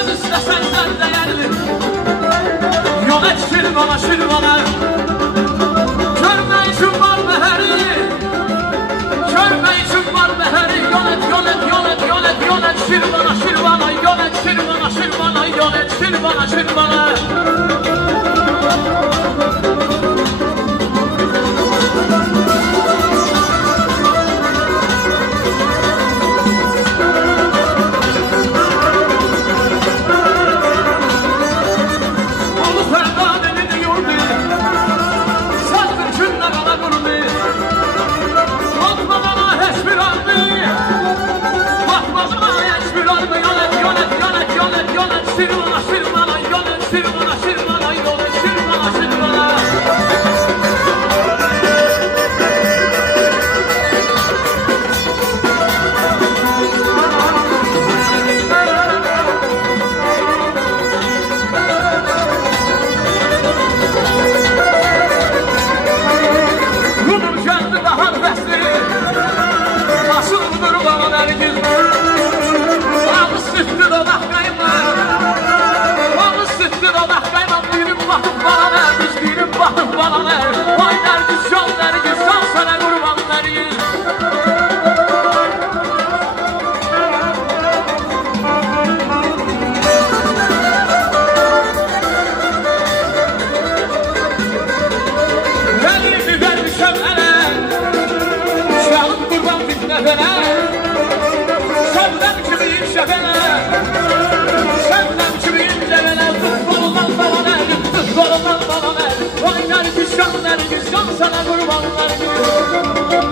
söz istesen sen değerli. Yol et şirvana şirvana, görme için var meheri, görme için var meheri. Yol et yol et yol et yol et yol et şirvana şirvana, yol et şirvana şirvana, yol et şirvana şirvana. Vay nergis can sana kurbanlar gül.